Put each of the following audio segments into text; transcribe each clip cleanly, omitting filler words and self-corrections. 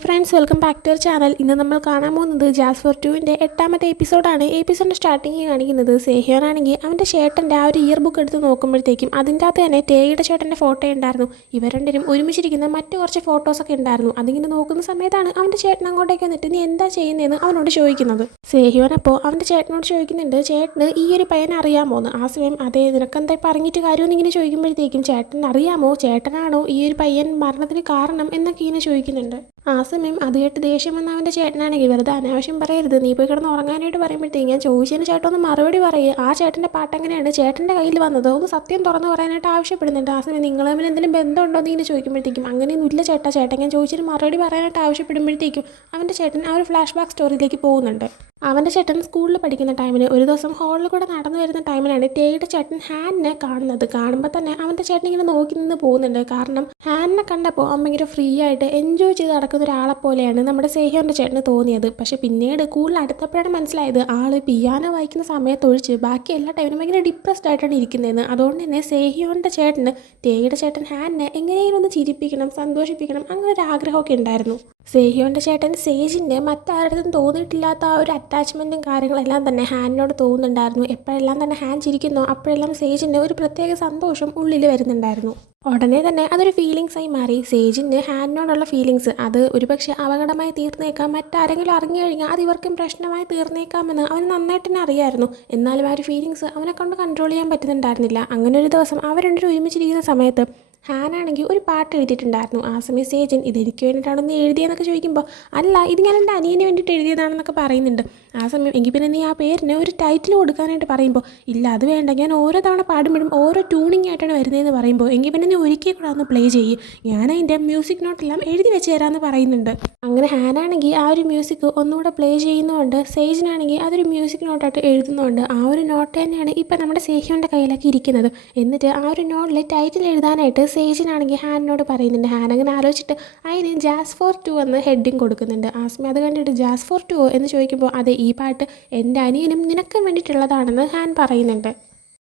Friends, welcome back to our channel. ഇന്ന് നമ്മൾ കാണാൻ പോകുന്നത് ജാസ്ഫർ 2-ന്റെ 8ാമത്തെ എപ്പിസോഡാണ്. എപ്പിസോഡിൻ്റെ സ്റ്റാർട്ടിങ് കാണിക്കുന്നത് സേഹ്യോനാണെങ്കിൽ അവൻ്റെ ചേട്ടൻ്റെ ആ ഒരു ഇയർ ബുക്ക് എടുത്ത് നോക്കുമ്പോഴത്തേക്കും അതിൻ്റെ അകത്ത് തന്നെ ടേയുടെ ചേട്ടൻ്റെ ഫോട്ടോ ഉണ്ടായിരുന്നു. ഇവർ രണ്ടും ഒരുമിച്ചിരിക്കുന്ന മറ്റു കുറച്ച് ഫോട്ടോസൊക്കെ ഉണ്ടായിരുന്നു. അതിങ്ങനെ നോക്കുന്ന സമയത്താണ് അവൻ്റെ ചേട്ടൻ അങ്ങോട്ടേക്ക് വന്നിട്ട് നീ എന്താ ചെയ്യുന്നതെന്ന് അവനോട് ചോദിക്കുന്നത്. സേഹ്യോൻ അപ്പോൾ അവൻ്റെ ചേട്ടനോട് ചോദിക്കുന്നുണ്ട്, ചേട്ടന് ഈ ഒരു പയ്യനെ അറിയാമോ എന്ന്. ആ സമയം അതേ നിനക്കെന്താ പറഞ്ഞിട്ട് കാര്യമെന്ന് ഇങ്ങനെ ചോദിക്കുമ്പോഴത്തേക്കും ചേട്ടൻ അറിയാമോ, ചേട്ടനാണോ ഈ ഒരു പയ്യൻ മരണത്തിന് കാരണം എന്നൊക്കെ ഇങ്ങനെ ചോദിക്കുന്നുണ്ട്. ആ സമയം അത് കേട്ട് ദേഷ്യം വന്ന അവൻ്റെ ചേട്ടനാണെങ്കിൽ വെറുതെ അനാവശ്യം പറയരുത്, നീ പോയി കിടന്ന് ഉറങ്ങാനായിട്ട് പറയുമ്പോഴത്തേക്ക് ഞാൻ ചോദിച്ചതിന് ചേട്ടൻ ഒന്ന് മറുപടി പറയുക, ആ ചേട്ടൻ്റെ പാട്ട് എങ്ങനെയാണ് ചേട്ടൻ്റെ കയ്യിൽ വന്നത്, ഒന്ന് സത്യം തുറന്ന് പറയാനായിട്ട് ആവശ്യപ്പെടുന്നുണ്ട്. ആ സമയം നിങ്ങൾ തമ്മിൽ എന്തെങ്കിലും ബന്ധമുണ്ടോ എന്ന് ഇങ്ങനെ ചോദിക്കുമ്പോഴത്തേക്കും അങ്ങനെയൊന്നും ഇല്ല ചേട്ടൻ ഞാൻ ചോദിച്ചതിന് മറുപടി പറയാനായിട്ട് ആവശ്യപ്പെടുമ്പോഴത്തേക്കും അവൻ്റെ ചേട്ടൻ ആ ഒരു ഫ്ലാഷ് ബാക്ക് സ്റ്റോറിയിലേക്ക് പോകുന്നുണ്ട്. അവൻ്റെ ചേട്ടൻ സ്കൂളിൽ പഠിക്കുന്ന ടൈമിന് ഒരു ദിവസം ഹാളിൽ കൂടെ നടന്നു വരുന്ന ടൈമിലാണ് ടേയുടെ ചേട്ടൻ ഹാനിനെ കാണുന്നത്. കാണുമ്പോൾ തന്നെ അവൻ്റെ ചേട്ടൻ ഇങ്ങനെ നോക്കി നിന്ന് പോകുന്നുണ്ട്. കാരണം ഹാനിനെ കണ്ടപ്പോൾ അവൻ ഭയങ്കര ഫ്രീ ആയിട്ട് എൻജോയ് ചെയ്ത് നടക്കുന്ന ഒരാളെ പോലെയാണ് നമ്മുടെ സേഹ്യോൻ്റെ ചേട്ടന് തോന്നിയത്. പക്ഷേ പിന്നീട് കൂടുതൽ അടുത്തപ്പോഴാണ് മനസ്സിലായത് ആൾ പിയാനോ വായിക്കുന്ന സമയത്തൊഴിച്ച് ബാക്കി എല്ലാ ടൈമിനും ഭയങ്കര ഡിപ്രസ്ഡ് ആയിട്ടാണ് ഇരിക്കുന്നതെന്ന്. അതുകൊണ്ട് തന്നെ സേഹ്യോൻ്റെ ചേട്ടന് ടേയുടെ ചേട്ടൻ ഹാനിനെ എങ്ങനെയെങ്കിലും ഒന്ന് ചിരിപ്പിക്കണം, സന്തോഷിപ്പിക്കണം, അങ്ങനെ ഒരു ആഗ്രഹമൊക്കെ ഉണ്ടായിരുന്നു. സേഹ്യോൻ്റെ ചേട്ടൻ സേജിന് മറ്റാരുടെ തോന്നിയിട്ടില്ലാത്ത ആ ഒരു അറ്റാച്ച്മെൻറ്റും കാര്യങ്ങളെല്ലാം തന്നെ ഹാനിനോട് തോന്നുന്നുണ്ടായിരുന്നു. എപ്പോഴെല്ലാം തന്നെ ഹാൻ ചിരിക്കുന്നോ അപ്പോഴെല്ലാം സേജിന് ഒരു പ്രത്യേക സന്തോഷം ഉള്ളിൽ വരുന്നുണ്ടായിരുന്നു. ഉടനെ തന്നെ അതൊരു ഫീലിങ്സായി മാറി. സേജിന് ഹാനിനോടുള്ള ഫീലിങ്സ് അത് ഒരുപക്ഷെ അപകടമായി തീർന്നേക്കാം, മറ്റാരെങ്കിലും അറിഞ്ഞു കഴിഞ്ഞാൽ അത് ഇവർക്കും പ്രശ്നമായി തീർന്നേക്കാമെന്ന് അവന് നന്നായിട്ട് തന്നെ അറിയായിരുന്നു. എന്നാലും ആ ഒരു ഫീലിങ്സ് അവനെ കൊണ്ട് കൺട്രോൾ ചെയ്യാൻ പറ്റുന്നുണ്ടായിരുന്നില്ല. അങ്ങനെ ഒരു ദിവസം അവർ രണ്ടുപേരും ഒരുമിച്ചിരിക്കുന്ന സമയത്ത് ഹാനാണെങ്കിൽ ഒരു പാട്ട് എഴുതിയിട്ടുണ്ടായിരുന്നു. ആ സമയം സേജൻ ഇതെനിക്ക് വേണ്ടിയിട്ടാണെന്ന് എഴുതിയെന്നൊക്കെ ചോദിക്കുമ്പോൾ അല്ല, ഇത് ഞാൻ എൻ്റെ അനിയന് വേണ്ടിയിട്ട് എഴുതിയതാണെന്നൊക്കെ പറയുന്നുണ്ട്. ആ സമയം എങ്കിൽ പിന്നെ നീ ആ പേരിന് ഒരു ടൈറ്റിൽ കൊടുക്കാനായിട്ട് പറയുമ്പോൾ ഇല്ല അത് വേണ്ട, ഞാൻ ഓരോ തവണ പാടുമ്പോഴും ഓരോ ട്യൂണിങ് ആയിട്ടാണ് വരുന്നതെന്ന് പറയുമ്പോൾ എങ്കിൽ പിന്നെ നീ ഒരിക്കൽ കൂടെ ഒന്ന് പ്ലേ ചെയ്യും, ഞാൻ അതിൻ്റെ മ്യൂസിക് നോട്ടെല്ലാം എഴുതി വെച്ച് തരാമെന്ന് പറയുന്നുണ്ട്. അങ്ങനെ ഹാനാണെങ്കിൽ ആ ഒരു മ്യൂസിക് ഒന്നുകൂടെ പ്ലേ ചെയ്യുന്നതുകൊണ്ട് സേജിനാണെങ്കിൽ അതൊരു മ്യൂസിക് നോട്ടായിട്ട് എഴുതുന്നതുകൊണ്ട് ആ ഒരു നോട്ട് തന്നെയാണ് ഇപ്പം നമ്മുടെ സേഹ്യോൻ്റെ കയ്യിലൊക്കെ ഇരിക്കുന്നത്. എന്നിട്ട് ആ ഒരു നോട്ടിൽ ടൈറ്റിൽ എഴുതാനായിട്ട് സേജിനാണെങ്കിൽ ഹാനിനോട് പറയുന്നുണ്ട്. ഹാൻ അങ്ങനെ ആലോചിച്ചിട്ട് അതിന് ജാസ്ഫർ 2 എന്ന് ഹെഡിങ് കൊടുക്കുന്നുണ്ട്. ആ സമയം അത് കണ്ടിട്ട് ജാസ്ഫർ 2 എന്ന് ചോദിക്കുമ്പോൾ അതെ, ഈ പാട്ട് എൻ്റെ അനിയനും നിനക്കും വേണ്ടിയിട്ടുള്ളതാണെന്ന് ഹാൻ പറയുന്നുണ്ട്.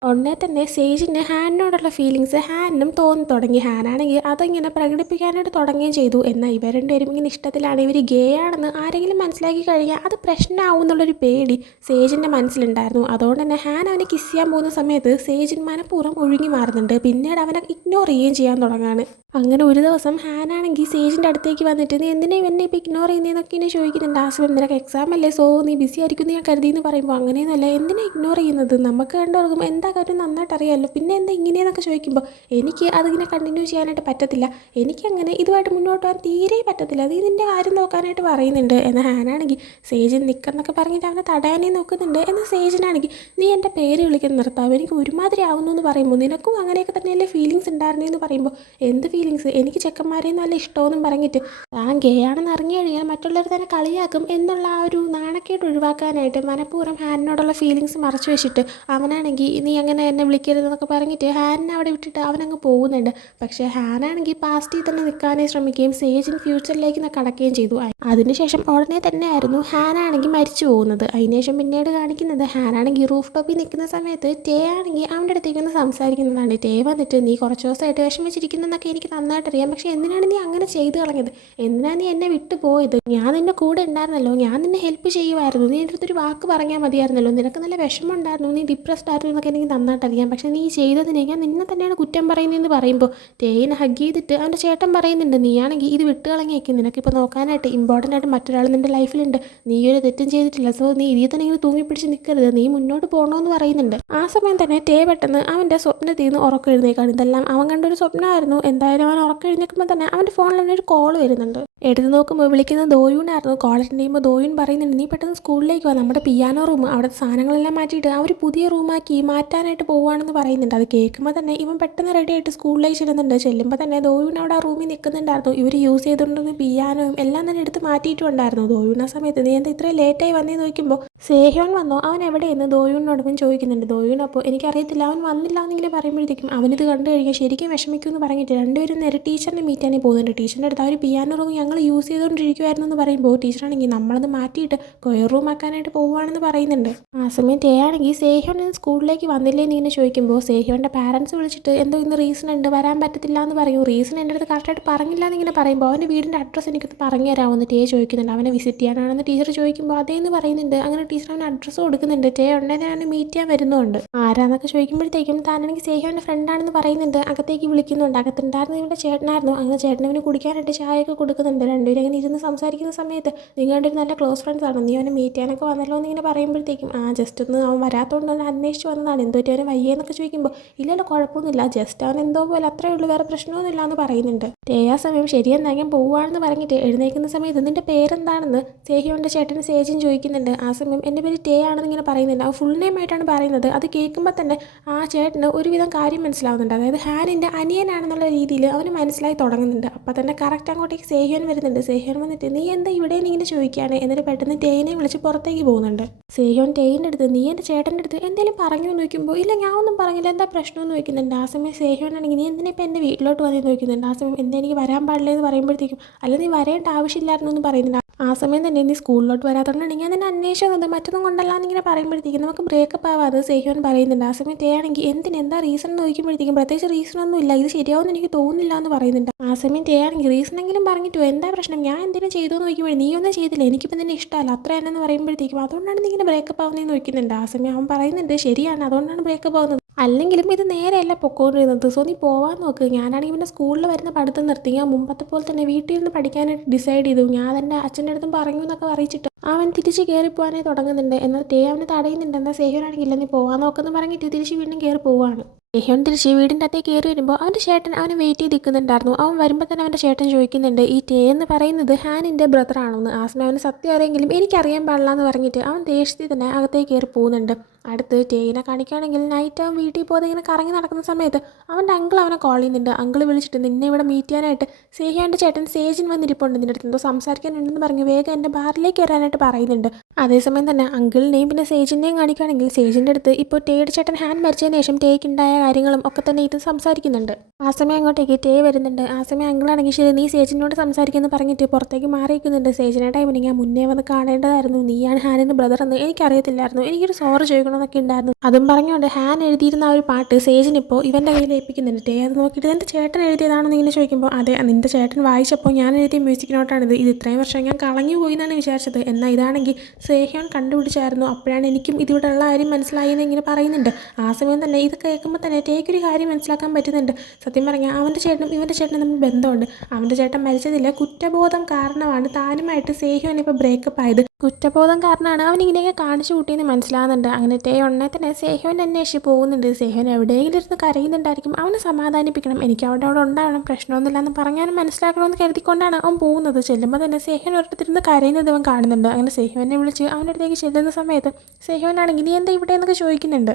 ഉടനെ തന്നെ സേജിന് ഹാനിനോടുള്ള ഫീലിങ്സ് ഹാനിനും തോന്നി തുടങ്ങി. ഹാനാണെങ്കിൽ അതിങ്ങനെ പ്രകടിപ്പിക്കാനായിട്ട് തുടങ്ങുകയും ചെയ്തു. എന്നാൽ ഇവർ രണ്ടുപേരും ഇങ്ങനെ ഇഷ്ടത്തിലാണ്, ഇവർ ഗേ ആണെന്ന് ആരെങ്കിലും മനസ്സിലാക്കി കഴിഞ്ഞാൽ അത് പ്രശ്നമാവും എന്നുള്ളൊരു പേടി സേജിൻ്റെ മനസ്സിലുണ്ടായിരുന്നു. അതുകൊണ്ട് തന്നെ ഹാൻ അവനെ കിസ് ചെയ്യാൻ പോകുന്ന സമയത്ത് സേജിൻ മനഃപൂർവ്വം ഒഴുകി മാറുന്നുണ്ട്. പിന്നീട് അവനെ ഇഗ്നോർ ചെയ്യുകയും ചെയ്യാൻ തുടങ്ങാണ്. അങ്ങനെ ഒരു ദിവസം ഹാനാണെങ്കിൽ സേജിൻ്റെ അടുത്തേക്ക് വന്നിട്ട് നീ എന്തിനാ എന്നെ ഇപ്പോൾ ഇഗ്നോർ ചെയ്യുന്നതെന്നൊക്കെ ഇങ്ങനെ ചോദിക്കുന്നുണ്ട്. ആ സമയം നിനക്ക് എക്സാം അല്ലേ, സോ നീ ബിസി ആയിരിക്കും ഞാൻ കരുതിയെന്ന് പറയുമ്പോൾ അങ്ങനെയൊന്നുമല്ല, എന്തിനാ ഇഗ്നോർ ചെയ്യുന്നത്, നമുക്ക് കണ്ടുകൊടുക്കും എന്താ കാര്യം നന്നായിട്ട് അറിയാമല്ലോ, പിന്നെ എന്താ ഇങ്ങനെയെന്നൊക്കെ ചോദിക്കുമ്പോൾ എനിക്ക് അതിങ്ങനെ കണ്ടിന്യൂ ചെയ്യാനായിട്ട് പറ്റത്തില്ല, എനിക്കങ്ങനെ ഇതുമായിട്ട് മുന്നോട്ട് പോകാൻ തീരെ പറ്റത്തില്ല, നീ നിൻ്റെ കാര്യം നോക്കാനായിട്ട് പറയുന്നുണ്ട്. എന്നാൽ ഹാനാണെങ്കിൽ സേജിൻ നിൽക്കുന്നൊക്കെ പറഞ്ഞിട്ട് അവനെ തടയാനേ നോക്കുന്നുണ്ട്. എന്നാൽ സേജിനാണെങ്കിൽ നീ എൻ്റെ പേര് വിളിക്കാൻ നിർത്താവും, എനിക്ക് ഒരുമാതിരി ആവുന്നു എന്ന് പറയുമ്പോൾ നിനക്കും അങ്ങനെയൊക്കെ തന്നെയല്ലേ ഫീലിങ്സ് ഉണ്ടായിരുന്നതെന്ന് പറയുമ്പോൾ എന്ത് ഫീലിങ്സ്, എനിക്ക് ചെക്കന്മാരെ നല്ല ഇഷ്ടമെന്നും പറഞ്ഞിട്ട് താൻ ഗേ ആണെന്ന് അറിഞ്ഞു കഴിഞ്ഞാൽ മറ്റുള്ളവർ തന്നെ കളിയാക്കും എന്നുള്ള ആ ഒരു നാണക്കേട് ഒഴിവാക്കാനായിട്ട് മനഃപൂർവ്വം ഹാനിനോടുള്ള ഫീലിങ്സ് മറച്ചു വെച്ചിട്ട് അവനാണെങ്കിൽ നീ അങ്ങനെ എന്നെ വിളിക്കരുതെന്നൊക്കെ പറഞ്ഞിട്ട് ഹാനിനെ അവിടെ വിട്ടിട്ട് അവനങ്ങ് പോകുന്നുണ്ട്. പക്ഷേ ഹാനാണെങ്കിൽ പാസ്റ്റിൽ തന്നെ നിൽക്കാനേ ശ്രമിക്കുകയും സേജിൻ ഫ്യൂച്ചറിലേക്ക് കടക്കുകയും ചെയ്തു. അതിനുശേഷം ഉടനെ തന്നെയായിരുന്നു ഹാനാണെങ്കിൽ മരിച്ചു പോകുന്നത്. അതിനുശേഷം പിന്നീട് കാണിക്കുന്നത് ഹാനാണെങ്കിൽ റൂഫ് ടോപ്പിൽ നിൽക്കുന്ന സമയത്ത് ടേ ആണെങ്കിൽ അവൻ്റെ അടുത്തേക്ക് ഒന്ന് സംസാരിക്കുന്നതാണ്. ടേ വന്നിട്ട് നീ കുറച്ച് ദിവസമായിട്ട് വിഷമിച്ചിരിക്കുന്നതെന്നൊക്കെ എനിക്ക് നന്നായിട്ടറിയാം, പക്ഷേ എന്തിനാണ് നീ അങ്ങനെ ചെയ്തു കളഞ്ഞത്, എന്തിനാണ് നീ എന്നെ വിട്ടു പോയത്, ഞാൻ നിൻ്റെ കൂടെ ഉണ്ടായിരുന്നല്ലോ, ഞാൻ നിന്നെ ഹെൽപ്പ് ചെയ്യുമായിരുന്നു, നീ എൻ്റെ അടുത്തൊരു വാക്ക് പറഞ്ഞാൽ മതിയായിരുന്നല്ലോ, നിനക്ക് നല്ല വിഷമം ഉണ്ടായിരുന്നു, നീ ഡിപ്രസ്ഡ് ആയിരുന്നു എന്നൊക്കെ എനിക്ക് നന്നായിട്ടറിയാം, പക്ഷേ നീ ചെയ്തതിനെ ഞാൻ നിന്നെ തന്നെയാണ് കുറ്റം പറയുന്നതെന്ന് പറയുമ്പോൾ ടേയിനെ ഹഗ് ചെയ്തിട്ട് അവൻ്റെ ചേട്ടൻ പറയുന്നുണ്ട് നീയാണെങ്കിൽ ഇത് വിട്ട് കളഞ്ഞേക്കും, നിനക്കിപ്പോൾ നോക്കാനായിട്ട് ഇമ്പോർട്ടൻ്റ് ആയിട്ട് മറ്റൊരാൾ നിൻ്റെ ലൈഫിലുണ്ട്, നീ ഒരു തെറ്റും ചെയ്തിട്ടില്ല, സോ നീ ഇതിൽ തന്നെ ഇങ്ങനെ തൂങ്ങിപ്പിടിച്ച് നിൽക്കരുത്, നീ മുന്നോട്ട് പോകണമെന്ന് പറയുന്നുണ്ട്. ആ സമയം തന്നെ ടേ പെട്ടെന്ന് അവൻ്റെ സ്വപ്നത്തിൽ നിന്ന് ഉറക്കം എഴുന്നേക്കാണ്. ഇതെല്ലാം അവൻ കണ്ടൊരു സ്വപ്നമായിരുന്നു. എന്തായാലും അവൻ ഉറക്കം എഴുന്നേൽക്കുമ്പോൾ തന്നെ അവൻ്റെ ഫോണിൽ അവനൊരു കോൾ വരുന്നുണ്ട്. എടുത്ത് നോക്കുമ്പോൾ വിളിക്കുന്നത് ദോയൂനായിരുന്നു. കോൾ അറ്റൻഡ് ചെയ്യുമ്പോൾ ദോയൂൻ പറയുന്നുണ്ട് നീ പെട്ടെന്ന് സ്കൂളിലേക്ക് വാ, നമ്മുടെ പിയാനോ റൂം അവിടുത്തെ സാധനങ്ങളെല്ലാം മാറ്റിയിട്ട് അവർ പുതിയ റൂമാക്കി മാറ്റാനായിട്ട് പോവുകയാണെന്ന് പറയുന്നുണ്ട്. അത് കേൾക്കുമ്പോൾ തന്നെ ഇവൻ പെട്ടെന്ന് റെഡി ആയിട്ട് സ്കൂളിലേക്ക് ചെല്ലുന്നുണ്ട്. ചെല്ലുമ്പോൾ തന്നെ ദോയൂൻ അവിടെ ആ റൂമിൽ നിൽക്കുന്നുണ്ടായിരുന്നു. ഇവർ യൂസ് ചെയ്തുകൊണ്ടിരുന്ന പിയാനോയും എല്ലാം തന്നെ എടുത്ത് മാറ്റിയിട്ടുണ്ടായിരുന്നു. ദോയൂൻ ആ സമയത്ത് നീ എന്താ ഇത്രയും ലേറ്റായി വന്നേന്ന് നോക്കുമ്പോൾ സേഹ്യോൻ വന്നോ, അവൻ എവിടെയെന്ന് ദോയൂനോടൊപ്പം ചോദിക്കുന്നുണ്ട്. ദോയൂൻ അപ്പോൾ എനിക്കറിയത്തില്ല അവൻ വന്നില്ല എന്നെങ്കിലും പറയുമ്പോഴത്തേക്കും അവനിത് കണ്ടു കഴിഞ്ഞാൽ ശരിക്കും വിഷമിക്കുമെന്ന് പറഞ്ഞിട്ട് രണ്ടുപേരും നേരെ ടീച്ചറിനെ മീറ്റ് ചെയ്യാനേ പോകുന്നുണ്ട്. ടീച്ചറിൻ്റെ അടുത്ത് ആ ഒരു പിയാനോ റൂം ഞങ്ങൾ യൂസ് ചെയ്തുകൊണ്ടിരിക്കുമായിരുന്നു എന്ന് പറയുമ്പോൾ ടീച്ചറാണെങ്കിൽ നമ്മളത് മാറ്റിയിട്ട് കൊയർ റൂം ആക്കാനായിട്ട് പോവുകയാണെന്ന് പറയുന്നുണ്ട്. ആ സമയം ടേ ആണെങ്കിൽ സേഹ്യോൻ ഇന്ന് സ്കൂളിലേക്ക് വന്നില്ലേ എന്ന് ഇങ്ങനെ ചോദിക്കുമ്പോൾ സേഹ്യോൻ്റെ പാരൻസ് വിളിച്ചിട്ട് എന്തോ ഇന്ന് റീസൺ ഉണ്ട് വരാൻ പറ്റത്തില്ല എന്ന് പറയും. റീസൺ എൻ്റെ അടുത്ത് കറക്റ്റായിട്ട് പറഞ്ഞില്ല എന്നിങ്ങനെ പറയുമ്പോൾ അവൻ്റെ വീടിൻ്റെ അഡ്രസ്സ് എനിക്കൊന്ന് പറഞ്ഞു തരാമെന്ന് ടേ ചോദിക്കുന്നുണ്ട്. അവനെ വിസിറ്റ് ചെയ്യാനാണെന്ന് ടീച്ചർ ചോദിക്കുമ്പോൾ അതേന്ന് പറയുന്നുണ്ട്. അങ്ങനെ ടീച്ചർ അവന് അഡ്രസ്സ് കൊടുക്കുന്നുണ്ട്. ടേ ഉടനെ അവനെ മീറ്റ് ചെയ്യാൻ വരുന്നുണ്ട്. ആരാന്നൊക്കെ ചോദിക്കുമ്പോഴത്തേക്കും താനാണെങ്കിൽ സേഹ്യോൻ്റെ ഫ്രണ്ടാണെന്ന് പറയുന്നുണ്ട്. അകത്തേക്ക് വിളിക്കുന്നുണ്ട്. അകത്തുണ്ടായിരുന്ന ഇവൻ്റെ ചേട്ടനായിരുന്നു. അങ്ങനെ ചേട്ടനവന് കുടിക്കാനായിട്ട് ചായയൊക്കെ കൊടുക്കുന്നുണ്ട്. രണ്ടുപേരും അങ്ങനെ ഇരുന്ന് സംസാരിക്കുന്ന സമയത്ത് നിങ്ങളുടെ ഒരു നല്ല ക്ലോസ് ഫ്രണ്ട്സ് ആണ്, നീ അവനെ മീറ്റ് ചെയ്യാനൊക്കെ വന്നല്ലോ എന്ന് ഇങ്ങനെ പറയുമ്പോഴത്തേക്കും ജസ്റ്റ് ഒന്ന് അവൻ വരാത്തതുകൊണ്ട് അവൻ അന്വേഷിച്ച് വന്നതാണ്, എന്തോ അവനെ വയ്യെന്നൊക്കെ ചോദിക്കുമ്പോൾ ഇല്ലല്ലോ കുഴപ്പമൊന്നുമില്ല, ജസ്റ്റ് അവൻ എന്തോ പോലെ അത്രേ ഉള്ളൂ, വേറെ പ്രശ്നമൊന്നുമില്ല എന്ന് പറയുന്നുണ്ട്. ടേ ആ സമയം ശരിയെന്നാ ഞാൻ പോവുകയാണെന്ന് പറഞ്ഞിട്ട് എഴുന്നേൽക്കുന്ന സമയത്ത് നിന്റെ പേരെന്താണെന്ന് സേഹ്യോൻ്റെ ചേട്ടൻ സേജിൻ ചോദിക്കുന്നുണ്ട്. ആ സമയം എൻ്റെ പേര് ടേ ആണെന്ന് ഇങ്ങനെ പറയുന്നുണ്ട്. ആ ഫുൾ നെയിം ആയിട്ടാണ് പറയുന്നത്. അത് കേൾക്കുമ്പോൾ തന്നെ ആ ചേട്ടന് ഒരുവിധം കാര്യം മനസ്സിലാവുന്നുണ്ട്. അതായത് ഹാനിൻ്റെ അനിയനാണെന്നുള്ള രീതിയിൽ അവന് മനസ്സിലായി തുടങ്ങുന്നുണ്ട്. അപ്പോൾ തന്നെ കറക്റ്റ് അങ്ങോട്ടേക്ക് സേഹ്യോൻ വരുന്നുണ്ട്. സേഹ്യോൻ വന്നിട്ട് നീ എന്താ ഇവിടെ ഇങ്ങനെ ചോദിക്കുകയാണ്, എന്നിട്ട് പെട്ടെന്ന് ടേനെ വിളിച്ച് പുറത്തേക്ക് പോകുന്നുണ്ട്. സേഹ്യോൻ ടേൻ്റെ അടുത്ത് നീ എൻ്റെ ചേട്ടൻ്റെ അടുത്ത് എന്തെങ്കിലും പറഞ്ഞു എന്ന് ചോദിക്കുമ്പോൾ ഇല്ല ഞാൻ ഒന്നും പറഞ്ഞില്ല, എന്താ പ്രശ്നമെന്ന് ചോദിക്കുന്നുണ്ട്. ആ സമയം സേഹ്യോനാണെങ്കിൽ നീ എന്തിനാ ഇപ്പം എൻ്റെ വീട്ടിലോട്ട് വന്നതെന്ന് ചോദിക്കുന്നുണ്ട്. ആ സമയം എന്താ എനിക്ക് വരാൻ പാടില്ല എന്ന് പറയുമ്പോഴത്തേക്കും അല്ല നീ വരേണ്ട ആവശ്യമില്ലായിരുന്നു എന്ന് പറയുന്നുണ്ട്. ആ സമയം തന്നെ നീ സ്കൂളിലോട്ട് വരാത്തതുകൊണ്ടാണ് ഞാൻ നിന്നെ അന്വേഷിച്ചത്, മറ്റൊന്നും കൊണ്ടല്ല എന്നിങ്ങനെ പറയുമ്പോഴത്തേക്കും നമുക്ക് ബ്രേക്കപ്പ് ആവാതെ സേഹ്യോൻ പറയുന്നുണ്ട്. ആ സമയം ടേ ആണെങ്കിൽ എന്താ റീസൺ എന്ന് ചോദിക്കുമ്പോഴത്തേക്കും പ്രത്യേകിച്ച് റീസണൊന്നും ഇല്ല, ഇത് ശരിയാവുമെന്ന് എനിക്ക് തോന്നുന്നില്ല എന്ന് പറയുന്നുണ്ട്. ആ സമയം ടേ ആണെങ്കിൽ റീസണെങ്കിലും പറഞ്ഞിട്ടോ എന്താ പ്രശ്നം, ഞാൻ എന്തെങ്കിലും ചെയ്തു എന്ന് ചോദിക്കുമ്പോൾ നീ ഒന്നും ചെയ്തില്ല, എനിക്കിപ്പോൾ നിന്നെ ഇഷ്ടമല്ല അത്ര തന്നെ പറയുമ്പോഴത്തേക്കും അതുകൊണ്ടാണ് നീ ഇങ്ങനെ ബ്രേക്കപ്പ് ആവുന്നതെന്ന് ചോദിക്കുന്നുണ്ട്. ആ സമയം അവൻ പറയുന്നുണ്ട് ശരിയാണ് അതുകൊണ്ടാണ് ബ്രേക്കപ്പ് ആവുന്നത്, അല്ലെങ്കിലും ഇത് നേരെയല്ല പൊക്കോണ്ടിരുന്നത്, സോ നീ പോവാൻ നോക്ക്. ഞാനാണെങ്കിൽ പിന്നെ സ്കൂളിൽ വരുന്ന പഠിത്തം നിർത്തി, ഞാൻ മുമ്പത്തെ പോലെ തന്നെ വീട്ടിൽ നിന്ന് പഠിക്കാനായിട്ട് ഡിസൈഡ് ചെയ്തു, ഞാൻ എൻ്റെ അച്ഛൻ്റെ അടുത്തും പറഞ്ഞു എന്നൊക്കെ അറിയിച്ചിട്ട് അവൻ തിരിച്ച് കയറിപ്പോവാനായി തുടങ്ങുന്നുണ്ട്. എന്നാൽ ടേ അവന് തടയുന്നുണ്ട്. എന്നാൽ സേഹ്യോനാണെങ്കിൽ നീ പോവാൻ നോക്കെന്ന് പറഞ്ഞിട്ട് തിരിച്ച് വീണ്ടും കയറി പോവുകയാണ്. സേഹ്യോൻ തിരിച്ച് വീടിൻ്റെ അകത്തേക്ക് കയറി വരുമ്പോൾ അവൻ്റെ ചേട്ടൻ അവനെ വെയിറ്റ് ചെയ്ത് നിൽക്കുന്നുണ്ടായിരുന്നു. അവൻ വരുമ്പോൾ തന്നെ അവൻ്റെ ചേട്ടൻ ചോദിക്കുന്നുണ്ട് ഈ ടേ എന്ന് പറയുന്നത് ഹാനിൻ്റെ ബ്രദറാണോന്ന്. ആ സമയം അവന് സത്യം അറിയെങ്കിലും എനിക്കറിയാൻ പാടില്ല എന്ന് പറഞ്ഞിട്ട് അവൻ ദേഷ്യത്തിൽ തന്നെ അകത്തേക്ക് കയറി പോകുന്നുണ്ട്. അടുത്ത് ടേയിനെ കാണിക്കുകയാണെങ്കിൽ നൈറ്റ് അവൻ വീട്ടിൽ പോകാതെ ഇങ്ങനെ കറങ്ങി നടക്കുന്ന സമയത്ത് അവൻ്റെ അങ്കിൾ അവനെ കോൾ ചെയ്യുന്നുണ്ട്. അങ്കിൾ വിളിച്ചിട്ട് നിന്നെ ഇവിടെ മീറ്റ് ചെയ്യാനായിട്ട് സേഹ്യോൻ്റെ ചേട്ടൻ സേജിൻ വന്നിരിപ്പുണ്ട്, നിൻ്റെ അടുത്ത് എന്തോ സംസാരിക്കാനുണ്ടെന്ന് പറഞ്ഞ് വേഗം എൻ്റെ ബാറിലേക്ക് വരാനായിട്ട് പറയുന്നുണ്ട്. അതേസമയം തന്നെ അങ്കിളിനെയും പിന്നെ സേജിനെയും കാണിക്കുകയാണെങ്കിൽ സേജിൻ്റെ അടുത്ത് ഇപ്പോൾ ടേയുടെ ചേട്ടൻ ഹാൻ മരിച്ചതിന് ശേഷം ടേക്ക് ഉണ്ടായ കാര്യങ്ങളും ഒക്കെ തന്നെ ഇത് സംസാരിക്കുന്നുണ്ട്. ആ സമയം അങ്ങോട്ടേക്ക് ടേ വരുന്നുണ്ട്. ആ സമയം അങ്കിളാണെങ്കിൽ ശരി നീ സേജിനോട് സംസാരിക്കുമെന്ന് പറഞ്ഞിട്ട് പുറത്തേക്ക് മാറിയിരിക്കുന്നുണ്ട്. സേജിനെ ടൈമിന് ഞാൻ മുന്നേ വന്ന് കാണേണ്ടതായിരുന്നു, നീയാണ് ഹാനിൻ്റെ ബ്രദർ എന്ന് എനിക്കറിയത്തില്ലായിരുന്നു, എനിക്കൊരു സോറി ചോദിക്കണമെന്നൊക്കെ ഉണ്ടായിരുന്നു. അതും പറഞ്ഞുകൊണ്ട് ഹാൻ എഴുതിയിരുന്ന ആ ഒരു പാട്ട് സേജിനിപ്പോൾ ഇവൻ്റെ കയ്യിൽ ഏൽപ്പിക്കുന്നുണ്ട്. ടേ അത് നോക്കിയിട്ട് എൻ്റെ ചേട്ടൻ എഴുതിയതാണെന്ന് ഇങ്ങനെ ചോദിക്കുമ്പോൾ അതെ നിൻ്റെ ചേട്ടൻ വായിച്ചപ്പോൾ ഞാൻ എഴുതിയ മ്യൂസിക് നോട്ടാണിത്, ഇത് ഇത്രയും വർഷം ഞാൻ കളഞ്ഞു പോയി എന്നാണ് വിചാരിച്ചത്, എന്നാൽ ഇതാണെങ്കിൽ സേഹ്യോൻ കണ്ടുപിടിച്ചായിരുന്നു, അപ്പോഴാണ് എനിക്കും ഇതിവിടെ ഉള്ള കാര്യം മനസ്സിലായി എന്ന് ഇങ്ങനെ പറയുന്നുണ്ട്. ആ സമയം തന്നെ ഇത് കേൾക്കുമ്പോൾ തന്നെ ടേക്കൊരു കാര്യം മനസ്സിലാക്കാൻ പറ്റുന്നുണ്ട്. സത്യം പറഞ്ഞാൽ അവൻ്റെ ചേട്ടനും ഇവൻ്റെ ചേട്ടനും തമ്മിൽ ബന്ധമുണ്ട്. അവൻ്റെ ചേട്ടൻ മരിച്ചതില്ല, കുറ്റബോധം കാരണമാണ് താനുമായിട്ട് സേഹ്യോൻ ഇപ്പോൾ ബ്രേക്കപ്പ് ആയത്, കുറ്റബോധം കാരണമാണ് അവൻ ഇങ്ങനെയൊക്കെ കാണിച്ചു കൂട്ടിയെന്ന് മനസ്സിലാകുന്നുണ്ട്. അങ്ങനെ ടേ ഉടനെ തന്നെ സേഹ്യോൻ അന്വേഷിച്ച് പോകുന്നുണ്ട്. സേഹ്യോൻ എവിടെയെങ്കിലും ഇരുന്ന് കരയുന്നുണ്ടായിരിക്കും, അവനെ സമാധാനിപ്പിക്കണം, എനിക്ക് അവിടെ ഉണ്ടാവണം, പ്രശ്നമൊന്നുമില്ല എന്ന് പറഞ്ഞാലും മനസ്സിലാക്കണമെന്ന് കരുതിക്കൊണ്ടാണ് അവൻ പോകുന്നത്. ചെല്ലുമ്പോൾ തന്നെ സേഹ്യോൻ ഒരിടത്തിരുന്ന് കരയുന്നത് അവൻ കാണുന്നുണ്ട്. അങ്ങനെ സേഹ്യോനെ വിളിച്ച് അവൻ്റെ അടുത്തേക്ക് ചെല്ലുന്ന സമയത്ത് സേഹ്യോനാണെങ്കിൽ നീ എന്താ ഇവിടെ എന്നൊക്കെ ചോദിക്കുന്നുണ്ട്.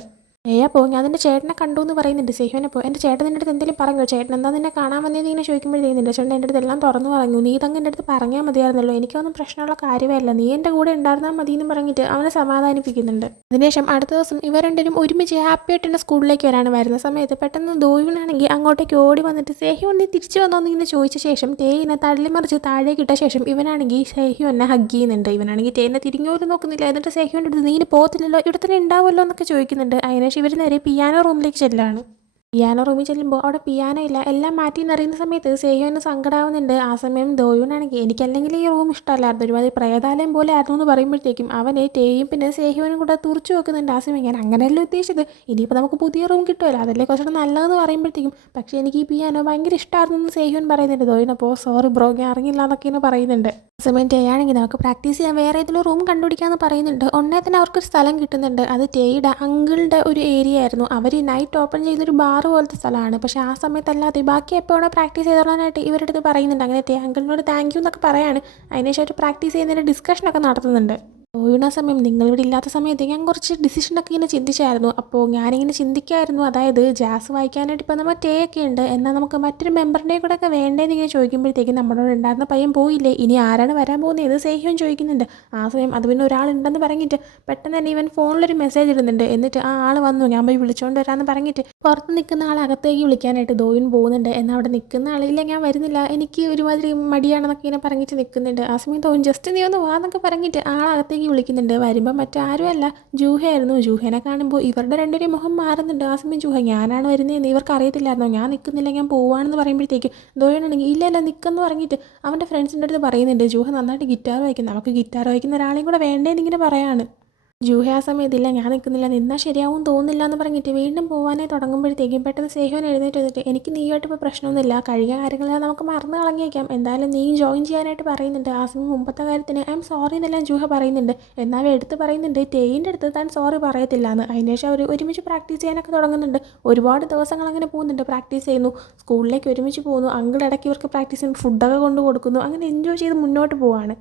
അപ്പോൾ ഞാൻ എൻ്റെ ചേട്ടനെ കണ്ടു എന്ന് പറയുന്നുണ്ട്. സേഹ്യോനപ്പോൾ എൻ്റെ ചേട്ടൻ നിൻ്റെ അടുത്ത് എന്തെങ്കിലും പറഞ്ഞു, ചേട്ടൻ എന്താ നിന്നെ കാണാൻ വന്നതെന്ന് ഇങ്ങനെ ചോദിക്കുമ്പോഴത്തേക്കുന്നുണ്ട് ചേട്ടൻ എൻ്റെ അടുത്ത് എല്ലാം തുറന്നു പറഞ്ഞു, നീ ഇതങ്ങ് എൻ്റെ അടുത്ത് പറഞ്ഞാൽ മതിയായിരുന്നല്ലോ, എനിക്കൊന്നും പ്രശ്നമുള്ള കാര്യമല്ല, നീ എൻ്റെ കൂടെ ഉണ്ടായിരുന്നാൽ മതി എന്ന് പറഞ്ഞിട്ട് അവനെ സമാധാനിപ്പിക്കുന്നുണ്ട്. അതിനുശേഷം അടുത്ത ദിവസം ഇവർ രണ്ടും ഒരുമിച്ച് ഹാപ്പി ആയിട്ട് എൻ്റെ സ്കൂളിലേക്ക് വരാണ്. വരുന്ന സമയത്ത് പെട്ടെന്ന് ദോയുനാണെങ്കിൽ അങ്ങോട്ടേക്ക് ഓടി വന്നിട്ട് സേഹ്യോൻ നീ തിരിച്ചു വന്നോ എന്ന് ഇങ്ങനെ ചോദിച്ച ശേഷം ടേയിനെ തള്ളിമറിച്ച് താഴേക്ക് ഇട്ട ശേഷം ഇവനാണെങ്കിൽ സേഹ്യോനെ ഹഗ് ചെയ്യുന്നുണ്ട്. ഇവനാണെങ്കിൽ ടേനെ തിരിഞ്ഞോലും നോക്കുന്നില്ല. എന്നിട്ട് സേഹ്യോൻ്റെ അടുത്ത് നീ പോകത്തില്ലല്ലോ, ഇവിടെ തന്നെ ഉണ്ടാവുമല്ലോ എന്നൊക്കെ ചോദിക്കുന്നുണ്ട്. അതിനുശേഷം ഇവർ നേരെ പിയാനോ റൂമിലേക്ക് ചെല്ലാണ്. പിയാനോ റൂമിൽ ചെല്ലുമ്പോൾ അവിടെ പിയാനോ ഇല്ല, എല്ലാം മാറ്റി എന്നറിയുന്ന സമയത്ത് സേഹ്യോന് സങ്കടമാവുന്നുണ്ട്. ആ സമയം ദോയുനാണെങ്കിൽ എനിക്കല്ലെങ്കിൽ ഈ റൂം ഇഷ്ടമല്ലായിരുന്നു, ഒരുമാതിരി പ്രേതാലയം പോലെ ആയിരുന്നു എന്ന് പറയുമ്പോഴത്തേക്കും അവനെ ടേയും പിന്നെ സേഹ്യോനും കൂടെ തുറച്ചു നോക്കുന്നുണ്ട്. ആ സമയം ഞാൻ അങ്ങനെയല്ല ഉദ്ദേശിച്ചത്, ഇനിയിപ്പോൾ നമുക്ക് പുതിയ റൂം കിട്ടുമല്ലോ അതല്ലേ കുറച്ചുകൂടെ നല്ലതെന്ന് പറയുമ്പോഴത്തേക്കും പക്ഷേ എനിക്ക് ഈ പിയാനോ ഭയങ്കര ഇഷ്ടമായിരുന്നു എന്ന് സേഹ്യോൻ പറയുന്നുണ്ട്. ദോയിനപ്പോൾ സോറി ബ്രോ ഞാൻ അറിഞ്ഞില്ല എന്നൊക്കെ പറയുന്നുണ്ട്. ആ സമയം ടേ ആണെങ്കിൽ നമുക്ക് പ്രാക്ടീസ് ചെയ്യാൻ വേറെ ഏതെങ്കിലും റൂം കണ്ടുപിടിക്കാമെന്ന് പറയുന്നുണ്ട്. ഉടനെ തന്നെ അവർക്കൊരു സ്ഥലം കിട്ടുന്നുണ്ട്. അത് ടേയുടെ അങ്കിളുടെ ഒരു ഏരിയ ആയിരുന്നു. അവർ നൈറ്റ് ഓപ്പൺ ചെയ്തൊരു ബാർ പോലത്തെ സ്ഥലമാണ്. പക്ഷേ ആ സമയത്തല്ലാതെ ബാക്കി എപ്പോഴും പ്രാക്ടീസ് ചെയ്തോളാനായിട്ട് ഇവരുടെ അടുത്ത് പറയുന്നുണ്ട്. അങ്ങനെ ടേ അങ്കിളിനോട് താങ്ക് യു എന്നൊക്കെ പറയാണ്. അതിനുശേഷം പ്രാക്ടീസ് ചെയ്യുന്നതിൻ്റെ ഡിസ്കഷനൊക്കെ നടത്തുന്നുണ്ട്. ഒഴിവുള്ള സമയം നിങ്ങളിവിടെ ഇല്ലാത്ത സമയത്ത് ഞാൻ കുറച്ച് ഡിസിഷനൊക്കെ ഇങ്ങനെ ചിന്തിച്ചായിരുന്നു. അപ്പോൾ ഞാനിങ്ങനെ ചിന്തിക്കായിരുന്നു, അതായത് ജാസ് വായിക്കാനായിട്ട് ഇപ്പോൾ നമ്മൾ ടേ ഒക്കെ ഉണ്ട്, എന്നാൽ നമുക്ക് മറ്റൊരു മെമ്പറിൻ്റെ കൂടെ ഒക്കെ വേണ്ടേന്ന് ഇങ്ങനെ ചോദിക്കുമ്പോഴത്തേക്കും നമ്മളോട് ഉണ്ടായിരുന്ന പയ്യൻ പോയില്ലേ, ഇനി ആരാണ് വരാൻ പോകുന്നത് ഇത് സേഹ്യോൻ ചോദിക്കുന്നുണ്ട്. ആ സമയം അത് പിന്നെ ഒരാളുണ്ടെന്ന് പറഞ്ഞിട്ട് പെട്ടെന്ന് തന്നെ ഇവൻ ഫോണിലൊരു മെസ്സേജ് ഇടുന്നുണ്ട്. എന്നിട്ട് ആ ആൾ വന്നു, ഞാൻ പോയി വിളിച്ചുകൊണ്ട് വരാമെന്ന് പറഞ്ഞിട്ട് പുറത്ത് നിൽക്കുന്ന ആൾ അകത്തേക്ക് വിളിക്കാനായിട്ട് ദോയിൻ പോകുന്നുണ്ട്. എന്നാൽ അവിടെ നിൽക്കുന്ന ആളില്ല, ഞാൻ വരുന്നില്ല, എനിക്ക് ഒരുമാതിരി മടിയാണെന്നൊക്കെ ഇങ്ങനെ പറഞ്ഞിട്ട് നിൽക്കുന്നുണ്ട്. ആ സമയം തോന്നും ജസ്റ്റ് നീ ഒന്ന് വാ എന്നൊക്കെ പറഞ്ഞിട്ട് ആളകത്തേക്ക് വിളിക്കുന്നുണ്ട്. വരുമ്പോൾ മറ്റാരുമല്ല, ജൂഹയായിരുന്നു. ജൂഹേനെ കാണുമ്പോൾ ഇവരുടെ രണ്ടുപേരും മുഖം മാറുന്നുണ്ട്. ആ സമയം ജൂഹ ഞാനാണ് വരുന്നതെന്ന് ഇവർക്ക് അറിയത്തില്ലായിരുന്നോ, ഞാൻ നിൽക്കുന്നില്ല ഞാൻ പോവാണെന്ന് പറയുമ്പോഴത്തേക്ക് ദോയനാണെങ്കിൽ ഇല്ല ഇല്ല നിൽക്കെന്ന് പറഞ്ഞിട്ട് അവൻ്റെ ഫ്രണ്ട്സിൻ്റെ അടുത്ത് പറയുന്നുണ്ട്. ജൂഹ നന്നായിട്ട് ഗിറ്റാർ വായിക്കും, നമുക്ക് ഗിറ്റാർ വായിക്കുന്ന ഒരാളെയും കൂടെ വേണ്ടേന്നിങ്ങനെ പറയാണ്. ജൂഹി ആ സമയത്തില്ല ഞാൻ നിൽക്കുന്നില്ല, നിന്നാൽ ശരിയാവും തോന്നുന്നില്ല എന്ന് പറഞ്ഞിട്ട് വീണ്ടും പോകാനായി തുടങ്ങുമ്പോഴത്തേക്കും പെട്ടെന്ന് സേഹ്യോൻ എഴുന്നേറ്റ് വന്നിട്ട് എനിക്ക് നീയായിട്ട് ഇപ്പോൾ പ്രശ്നമൊന്നുമില്ല, കഴിഞ്ഞ കാര്യങ്ങളെല്ലാം നമുക്ക് മറന്ന് കളഞ്ഞേക്കാം, എന്തായാലും നീ ജോയിൻ ചെയ്യാനായിട്ട് പറയുന്നുണ്ട്. ആ സമയം മുമ്പത്തെ കാര്യത്തിന് ഐ എം സോറി എന്നെല്ലാം ജൂഹ പറയുന്നുണ്ട്. എന്നാലും എടുത്ത് പറയുന്നുണ്ട് ടേയിൻ്റെ അടുത്ത് താൻ സോറി പറയത്തില്ല എന്ന്. അതിന് ശേഷം അവർ ഒരുമിച്ച് പ്രാക്ടീസ് ചെയ്യാനൊക്കെ തുടങ്ങുന്നുണ്ട്. ഒരുപാട് ദിവസങ്ങൾ അങ്ങനെ പോകുന്നുണ്ട്, പ്രാക്ടീസ് ചെയ്യുന്നു, സ്കൂളിലേക്ക് ഒരുമിച്ച് പോകുന്നു, അങ്കിൾ ഇടയ്ക്ക് ഇവർക്ക് പ്രാക്ടീസ് ചെയ്യുമ്പോൾ ഫുഡൊക്കെ കൊണ്ട് കൊടുക്കുന്നു, അങ്ങനെ എൻജോയ് ചെയ്ത് മുന്നോട്ട് പോവാണ്.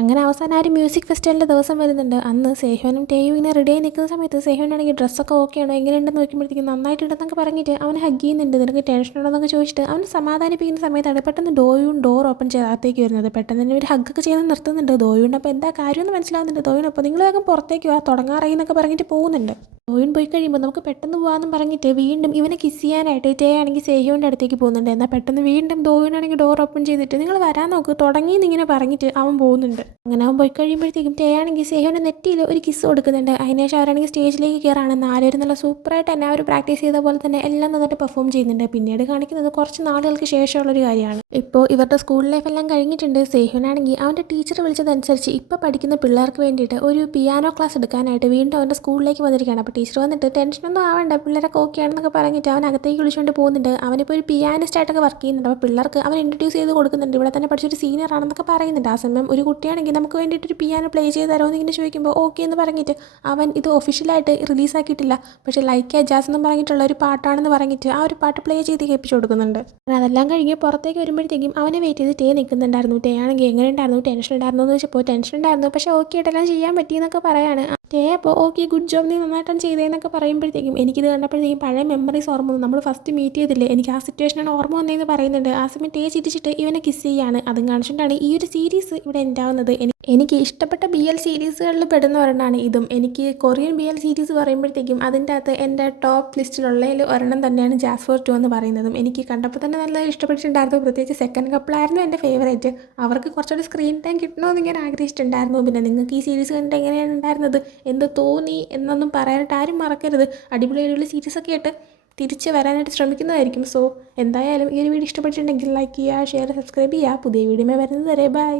അങ്ങനെ അവസാനം ആ ഒരു മ്യൂസിക് ഫെസ്റ്റിവലിൻ്റെ ദിവസം വരുന്നുണ്ട്. അന്ന് സേഹ്യോനും ടേയും ഇങ്ങനെ റെഡി ആയി നിൽക്കുന്ന സമയത്ത് സേഹ്യോനാണെങ്കിൽ ഡ്രസ്സൊക്കെ ഓക്കെ ആണോ എങ്ങനെയുണ്ടെന്ന് നോക്കുമ്പോഴത്തേക്കും നന്നായിട്ടുണ്ടെന്നൊക്കെ പറഞ്ഞിട്ട് അവൻ ഹഗ് ചെയ്യുന്നുണ്ട്. നിനക്ക് ടെൻഷൻ ഉണ്ടോയെന്നൊക്കെ ചോദിച്ചിട്ട് അവൻ സമാധാനിപ്പിക്കുന്ന സമയത്താണ് പെട്ടെന്ന് ഡോയും ഡോർ ഓപ്പൺ ചെയ്തകത്തേക്ക് വരുന്നത്. പെട്ടെന്ന് തന്നെ ഒരു ഹഗ്ഗൊക്കെ ചെയ്ത് നിർത്തുന്നുണ്ട്. ഡോയുണ്ട് അപ്പോൾ എന്താ കാര്യമെന്ന് മനസ്സിലാവുന്നുണ്ട്. ഡോയിനപ്പോൾ നിങ്ങൾ വേഗം പുറത്തേക്ക് വാ തുടങ്ങാറായി എന്നൊക്കെ പറഞ്ഞിട്ട് പോകുന്നുണ്ട്. ഡോയിൻ പോയി കഴിയുമ്പോൾ നമുക്ക് പെട്ടെന്ന് പോകാമെന്ന് പറഞ്ഞിട്ട് വീണ്ടും ഇവനെ കിസ് ചെയ്യാനായിട്ട് ടേ ആണെങ്കിൽ സേഹ്യോൻ്റെ അടുത്തേക്ക് പോകുന്നുണ്ട്. എന്നാൽ പെട്ടെന്ന് വീണ്ടും ഡോയിനാണെങ്കിൽ ഡോർ ഓപ്പൺ ചെയ്തിട്ട് നിങ്ങൾ വരാൻ നോക്ക് തുടങ്ങിയെന്നിങ്ങനെ പറഞ്ഞിട്ട് അവൻ പോകുന്നുണ്ട്. അങ്ങനെ അവൻ പോയി കഴിയുമ്പോഴത്തേക്കും ടേ ആണെങ്കിൽ സേഹ്യോൻ്റെ നെറ്റിയിൽ ഒരു കിസ് കൊടുക്കുന്നുണ്ട്. അതിനുശേഷം അവരാണെങ്കിൽ സ്റ്റേജിലേക്ക് കയറാണ്. നാലുപേരും നല്ല സൂപ്പറായിട്ട് തന്നെ അവർ പ്രാക്ടീസ് ചെയ്ത പോലെ തന്നെ എല്ലാം നന്നായിട്ട് പെർഫോം ചെയ്യുന്നുണ്ട്. പിന്നീട് കാണിക്കുന്നത് കുറച്ച് നാളുകൾക്ക് ശേഷമുള്ളൊരു കാര്യമാണ്. ഇപ്പോൾ ഇവരുടെ സ്കൂൾ ലൈഫ് എല്ലാം കഴിഞ്ഞിട്ടുണ്ട്. സേഹ്യോനാണെങ്കിൽ അവൻ്റെ ടീച്ചർ വിളിച്ചതനുസരിച്ച് ഇപ്പോൾ പഠിക്കുന്ന പിള്ളേർക്ക് വേണ്ടിയിട്ട് ഒരു പിയാനോ ക്ലാസ് എടുക്കാനായിട്ട് വീണ്ടും അവൻ്റെ സ്കൂളിലേക്ക് വന്നിരിക്കുകയാണ്. അപ്പോൾ ടീച്ചർ വന്നിട്ട് ടെൻഷനൊന്നും ആവണ്ട, പിള്ളേരൊക്കെ ഓക്കെ ആണെന്നൊക്കെ പറഞ്ഞിട്ട് അവൻ അകത്തേക്ക് വിളിച്ചുകൊണ്ട് പോകുന്നുണ്ട്. അവനിപ്പോൾ ഒരു പിയാനിസ്റ്റ് ആയിട്ടൊക്കെ വർക്ക് ചെയ്യുന്നുണ്ട്. അപ്പോൾ പിള്ളേർക്ക് അവൻ ഇൻട്രൊഡ്യൂസ് ചെയ്ത് കൊടുക്കുന്നുണ്ട്, ഇവിടെ തന്നെ പഠിച്ചൊരു സീനിയർ ആണെന്നൊക്കെ പറയുന്നുണ്ട്. ആ സമയം ഒരു കുട്ടിയാണെങ്കിൽ നമുക്ക് വേണ്ടിയിട്ടൊരു പിയാനോ പ്ലേ ചെയ്ത് തരുമോ എന്നിങ്ങനെ ചോദിക്കുമ്പോൾ ഓക്കെ എന്ന് പറഞ്ഞിട്ട് അവൻ ഇത് ഒഫീഷ്യലായിട്ട് റിലീസാക്കിയിട്ടില്ല, പക്ഷേ ലൈക്ക് എ ജാസ് എന്ന് പറഞ്ഞിട്ടുള്ള ഒരു പാട്ടാണെന്ന് പറഞ്ഞിട്ട് ആ ഒരു പാട്ട് പ്ലേ ചെയ്ത് കേൾപ്പിച്ച് കൊടുക്കുന്നുണ്ട്. അതെല്ലാം കഴിഞ്ഞ് പുറത്തേക്ക് വരുമ്പോഴത്തേക്കും അവനെ വെയിറ്റ് ചെയ്ത് ടേ നിൽക്കുന്നുണ്ടായിരുന്നു. ടേ ആണെങ്കിൽ എങ്ങനെ ഉണ്ടായിരുന്നു, ടെൻഷൻ ഉണ്ടായിരുന്നു എന്ന് വെച്ചപ്പോൾ ടെൻഷൻ ഉണ്ടായിരുന്നു, പക്ഷേ ഓക്കെ ആയിട്ടെല്ലാം ചെയ്യാൻ പറ്റിയെന്നൊക്കെ പറയാണ്. ടേ അപ്പോൾ ഓക്കെ ഗുഡ് ജോബ്, നീ നന്നായിട്ടാണ് ചെയ്തതെന്നൊക്കെ പറയുമ്പോഴത്തേക്കും എനിക്കിത് കണ്ടപ്പോഴത്തേക്കും പഴയ മെമ്മറീസ് ഓർമ്മ വന്നു. നമ്മൾ ഫസ്റ്റ് മീറ്റ് ചെയ്തില്ലേ, എനിക്ക് ആ സിറ്റുവേഷനാണ് ഓർമ്മ വന്നതെന്ന് പറയുന്നുണ്ട്. ആ സമയം ടേ ചിരിച്ചിട്ട് ഇവനെ കിസ് ചെയ്യാണ്. അതും കാണിച്ചിട്ടാണ് ഈ ഒരു സീരീസ് ഇവിടെ ഉണ്ടാവുന്നത്. എനിക്ക് ഇഷ്ടപ്പെട്ട BL സീരീസുകളിൽ പെടുന്ന ഒരെണ്ണമാണ് ഇതും. എനിക്ക് കൊറിയൻ BL സീരീസ് പറയുമ്പോഴത്തേക്കും അതിൻ്റെ അകത്ത് എൻ്റെ ടോപ്പ് ലിസ്റ്റിലുള്ളതിൽ ഒരെണ്ണം തന്നെയാണ് ജാസ് ഫോർ ടു എന്ന് പറയുന്നതും. എനിക്ക് കണ്ടപ്പോൾ തന്നെ നല്ല ഇഷ്ടപ്പെട്ടിട്ടുണ്ടായിരുന്നു. പ്രത്യേകിച്ച് സെക്കൻഡ് കപ്പിളായിരുന്നു എൻ്റെ ഫേവറേറ്റ്. അവർക്ക് കുറച്ചുകൂടി സ്ക്രീൻ ടൈം കിട്ടണമെന്ന് ഞാൻ ആഗ്രഹിച്ചിട്ടുണ്ടായിരുന്നു. പിന്നെ നിങ്ങൾക്ക് ഈ സീരീസ് കണ്ടിട്ട് എങ്ങനെയാണ് ഉണ്ടായിരുന്നത്, എന്ത് തോന്നി എന്നൊന്നും പറയാനായിട്ട് ആരും മറക്കരുത്. അടിപൊളിയായിട്ടുള്ള സീരീസൊക്കെ ആയിട്ട് തിരിച്ച് വരാനായിട്ട് ശ്രമിക്കുന്നതായിരിക്കും. സോ എന്തായാലും ഈ ഒരു വീഡിയോ ഇഷ്ടപ്പെട്ടിട്ടുണ്ടെങ്കിൽ ലൈക്ക് ചെയ്യുക, ഷെയർ, സബ്സ്ക്രൈബ് ചെയ്യുക. പുതിയ വീഡിയോ വരുന്നത് വരെ ബൈ.